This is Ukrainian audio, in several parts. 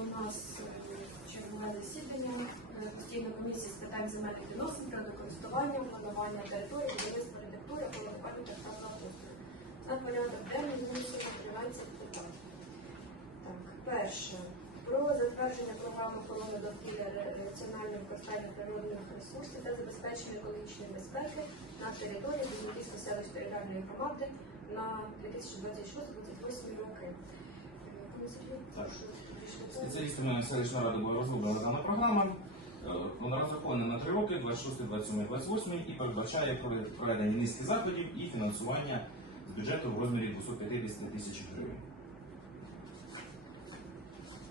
у нас е, чергове засідання е, постійної комісії з питань земельних відносин, природокористування, планування території, будівництва архітектури, планування та благоустрою. На порядок денний винесено 13 питань. Так, перше. Про затвердження програми охорони довкілля раціонального використання природних ресурсів та забезпечення екологічної безпеки на території Білорусської селищної територіальної громади на 2026-2028 роки. Е, Сергію, Так. прошу, Спеціалістами селищної ради була розроблена дана програма. Е, Вона розрахована на три роки, 26, 27, 28 і передбачає проведення низки заходів і фінансування з бюджету в розмірі 250 тисяч гривень.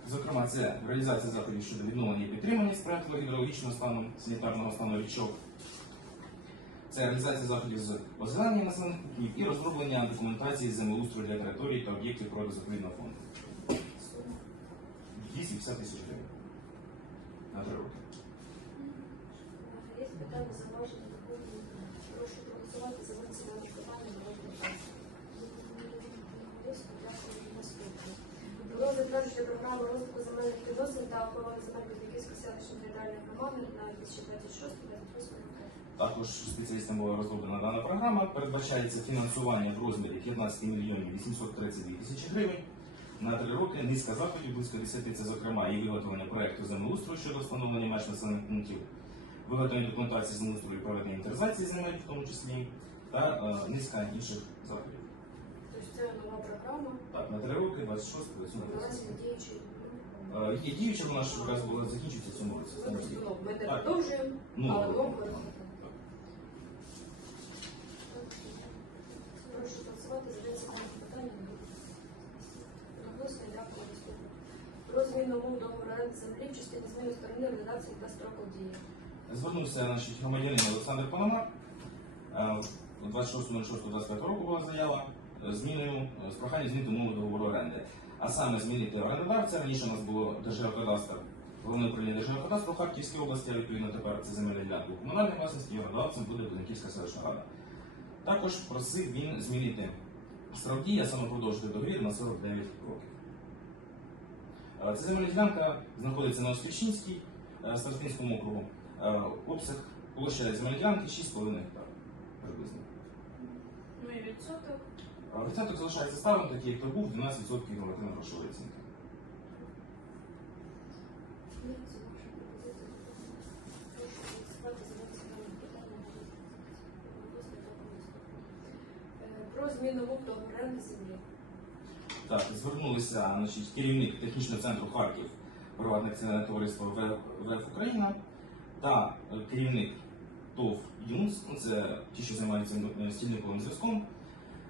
Зокрема, це реалізація заходів щодо відновлення і підтримання сприятливо гідрологічного стану, санітарного стану річок. Це реалізація заходів з озеленення населених пунктів і розроблення документації землеустрою для територій та об'єктів природозаповідного фонду. Сума. 250 тисяч гривень на три роки. Питання, зауваження, доповнення? Прошу проголосувати за винесення питання дякую. Наступне. Про затвердження програми розвитку земельних відносин та охорони земель Кузьківської селищної територіальної громади на 2026-2028 роки. Також спеціалістам була розроблена дана програма. Передбачається фінансування в розмірі 15 мільйонів 832 тисячі гривень на три роки. Низка заходів, близько 10, це зокрема і виготовлення проекту землеустрою щодо встановлення меж населених пунктів, виготовлення документації землеустрою і проведення інвентаризації земель, в тому числі, та е, низка інших заходів. Тобто це нова програма, Так, на три роки, 26, 27, наразі діючий. Е, Є діюча, вона ж якраз була закінчується в цьому році. Ми ну, не Так. продовжуємо, Ну, але нову програму. так. Прошу голосувати за 10 питання. Одноголосно дякую наступне. Про зміну умов договору оренди землі частині зміни сторони редакції та строку дії. Звернувся значить, громадянин Олександр Пономар. Е, 26.06.25 року була заява е, зміною е, з проханням змінити умови договору оренди. А саме змінити орендодавця. Раніше у нас було Держгеокадастр, головне управління Держгеокадастру в Харківській області, а відповідно тепер це земельна ділянка у комунальній власності, і орендодавцем буде Блинківська селищна рада. Також просив він змінити строк дії, а саме продовжити договір на 49 років. Ця земельна ділянка знаходиться на Освічинській, е, Старостинському округу. Е, Обсяг площа земельної ділянки 6,5 гектар приблизно. Ну і відсоток. Відсоток залишається старим, такий як то був, 12% нормативно грошової оцінки. Ні, це ваша пропозиція. Прошу голосувати за 10 питання. Одноголосно дякую наступне. Е, Про зміну умов договору оренди землі. Так, звернулися значить, керівник технічного центру Харків, приватне акціонерне товариство ВФ Україна та е, керівник ТОВ ЮНС, ну, це ті, що займаються е, стільниковим зв'язком,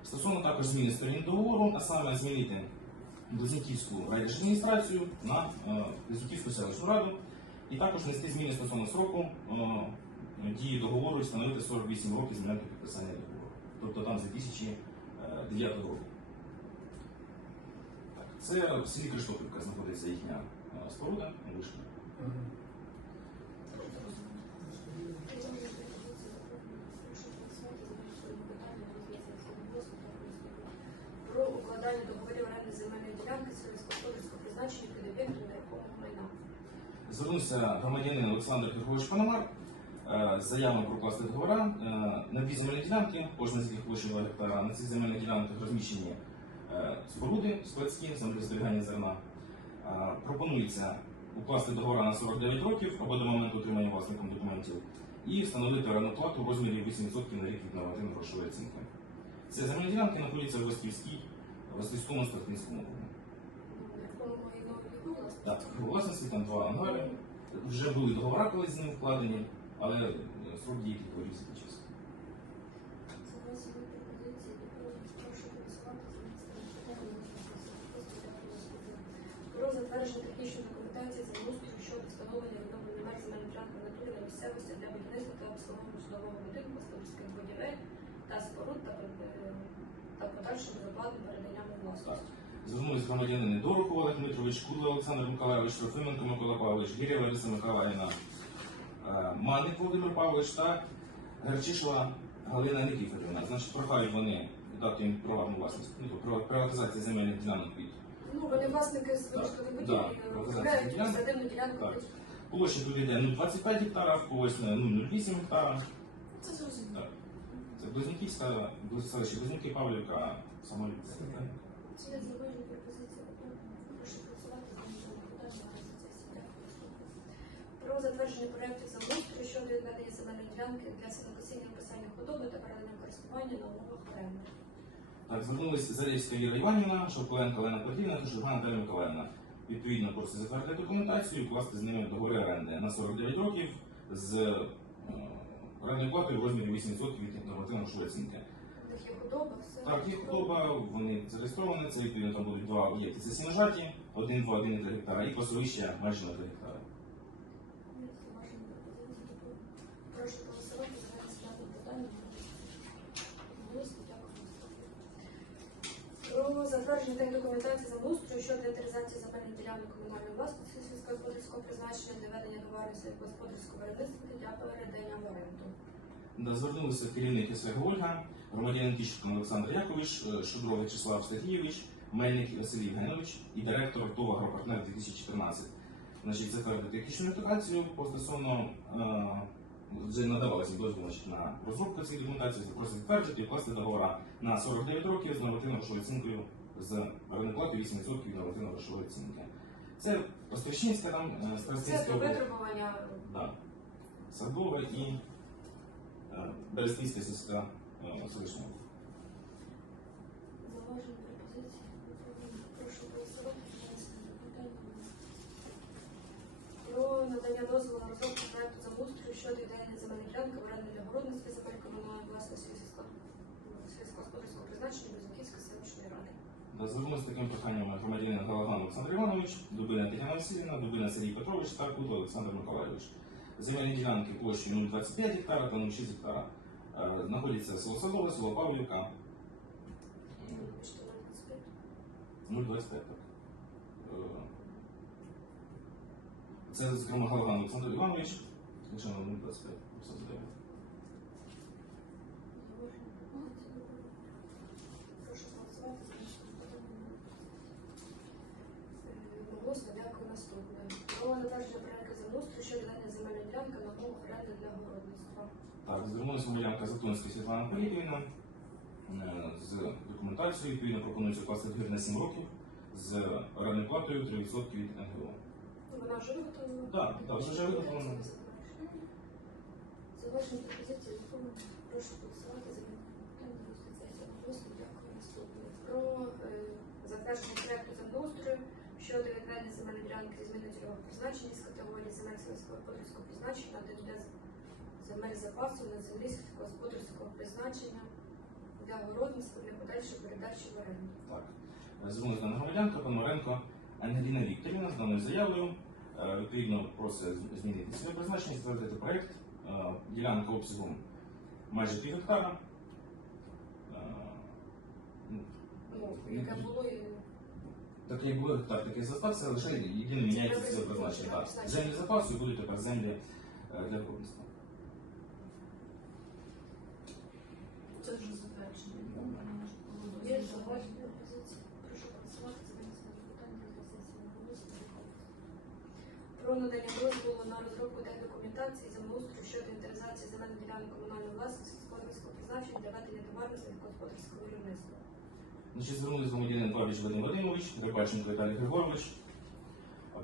стосовно також зміни сторін договору, а саме змінити Близнюківську райдержадміністрацію на е, селищну раду, і також внести зміни стосовно сроку дії договору і встановити 48 років з моменту підписання договору. Тобто там з 2009 року. Це в селі Криштопівка знаходиться їхня е, споруда, вишня. Про укладання договорів оренди земельної ділянки сільськогосподарського призначення під об'єктом нерухомого майна. Звернувся громадянин Олександр Петрович Пономар е, з заявою про класти договора е, на дві земельні ділянки, кожна з яких площа гектара. На цих земельних ділянках розміщені споруди складські, саме зберігання зерна. Е, Пропонується укласти договора на 49 років або до моменту отримання власником документів і встановити орендну плату в розмірі 8% на рік від нормативно грошової оцінки. Ці земельні ділянки знаходяться в Васьківській, Васьківському Стартинському округу. Так, власності там два ангари. Вже були договори колись з ними вкладені, але е, срок дії договорів закінчився. Це ваші пропозиції. Прошу голосувати за наступне питання. Про затвердження технічної документації за устрою щодо встановлення відновлення земельної ділянки натурі на місцевості для будівництва та обслуговування житлового будинку, господарських будівель та споруд та, е, та подальшим безоплатним переданням у власність. Звернулись громадянини Дорохов Олег Дмитрович, Кудла Олександр Миколайович, Трофименко Микола Павлович, Гіря Лариса Миколаївна, е, Манник Володимир Павлович та Герчишова Галина Никіфорівна. Значить, прохають вони дати їм приватну власність, ну, тобто земельних ділянок від Ну, вони власники Да, будівлі ділянки. садибну ділянку. Так. Площа тут йде 0,25 гектара, в когось е, 0,08 гектара. Це зрозуміло. Так. Це Близнюківська, селище Близнюки, Павлівка, Самолюбська. Це зауваження пропозиція. Прошу. Про затвердження проєктів землеустрою щодо відведення земельної ділянки для сінокосіння описання худоби та передання користування на умовах оренди. Так, звернулися Зарівська Віра Іванівна, Шовковенко Олена Петрівна та Шурган Наталія Миколаївна. Відповідно, просить затвердити документацію, укласти з ними договори оренди на 49 років з е, орендною платою в розмірі 8% від є худоба. Так, є худоба, вони зареєстровані, це відповідно там будуть два об'єкти. Це сіножаті, 1, 2, 1 і 3 гектара, і пасовище майже на 3 гектара. Ні, зауваження пропозиції. Прошу голосувати за розгляд питання. Голосуємо. Дякую. Про затвердження та документації землеустрою щодо інвентаризації земельних ділянок комунальної власності сільськогосподарського призначення для ведення товарів сільськогосподарського виробництва для передання в оренду. Звернулися керівник СВГ Ольга, громадянин Тищенко Олександр Якович, е, Шудров Вячеслав Сергійович, Мельник Василь Євгенович і директор ТОВ «Агропартнер 2014. Значить, затвердити технічну інтеграцію стосовно е, вже надавалося дозвіл на розробку цієї документації, просить затвердити і вкласти договора на 49 років з нормативно грошовою оцінкою з орендної 8% нормативно грошової оцінки. Це Острощинська там, е, Це Старостинська до витребування Да. Садова і е, Берестинська сільська е, селищна. зауваження земельної ділянки в оренду для городництва земель комунальної власності сільсько- сільськогосподарського призначення Безуківської селищної ради. Да, Звернулися з таким проханням громадянин Галаган Олександр Іванович, Дубина Тетяна Васильівна, Дубина Сергій Петрович та Кудла Олександр Миколайович. Земельні ділянки площею 0,25 гектара та 0,6 гектара. Е, Знаходяться село Садове, село Павлівка. М, Вибачте, 0,25. 0,25 так. Е, Це, зокрема, Галаган Олександр Іванович, звичайно, 0,25. все буде. Прошу голосувати за розгляд питання. Е, Голосно, дякую. Наступне. Про затвердження проекту землеустрою щодо ведення земельної ділянки на умовах оренди для городництва. Так, звернулася громадянка Затонська Світлана Політівна е, з документацією. Відповідно, пропонується вкласти договір на 7 років з орендною платою 3% від НГО. Вона вже виготовлена? Так, так, вже виготовлена. Зауваження пропозиції виконано. Прошу голосувати за. Про затвердження проекту землеустрою щодо відведення земельної ділянки зміни цільового призначення з категорії земель сільськогосподарського призначення до земель запасу на землі сільськогосподарського призначення для городництва для подальшої передачі в оренду. Так. Звернулася дана громадянка Пономаренко Ангеліна Вікторівна з даною заявою. Відповідно, просить змінити своє призначення, затвердити проєкт. Е, Ділянка обсягом майже пів гектара. Е, ну, Ну, яке було і Так як було так, так і залишився, лише єдине міняється своє призначення. Так. Землі запасу і будуть тепер землі е, для виробництва. Це вже затвердження. Є зауваження Про надання дозволу на розробку та документації землеустрою щодо інвентаризації земельних ділянок комунальної власності сільськогосподарського призначення для ведення товарного сільськогосподарського виробництва. Значить, звернулись громадянин Бабіч Вадим Вадимович, Рибаченко Віталій Григорович.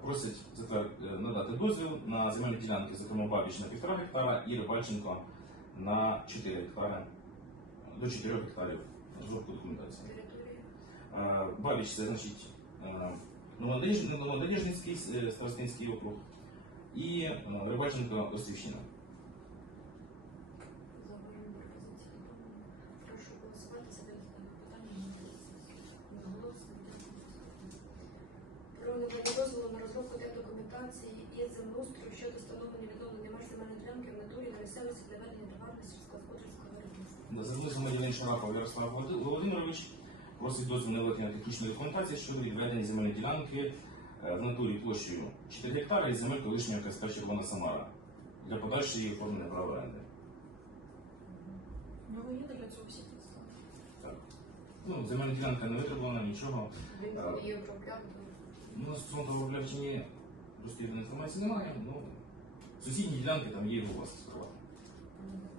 Просить е, надати дозвіл на земельні ділянки, зокрема Бабіч на 1,5 гектара і Рибальченко на 4 гектари, до 4 гектарів розробку документації. Е, Бабіч це значить Новонадіжницький е, старостинський округ і е, Рибальченко Острівщина. Про надання дозволу на розробку документації і землеустрою щодо встановлення відновлення меж земельної ділянки в натурі на місцевості для ведення товарного сільськогосподарського виробництва. Звернувся Ярослав Володимирович, просить дозвіл на виготовлення технічної документації щодо відведення земельної ділянки е, в натурі площею 4 гектари із земель колишнього КСП Червона Самара для подальшої оформлення права оренди. Ну, є для цього всі підстави. Так. Ну, земельна ділянка не витребувана, нічого. Він її обробляв. Ну, стосовно обробляв чи ні, достійної інформації немає. Ну, сусідні ділянки там є у вас не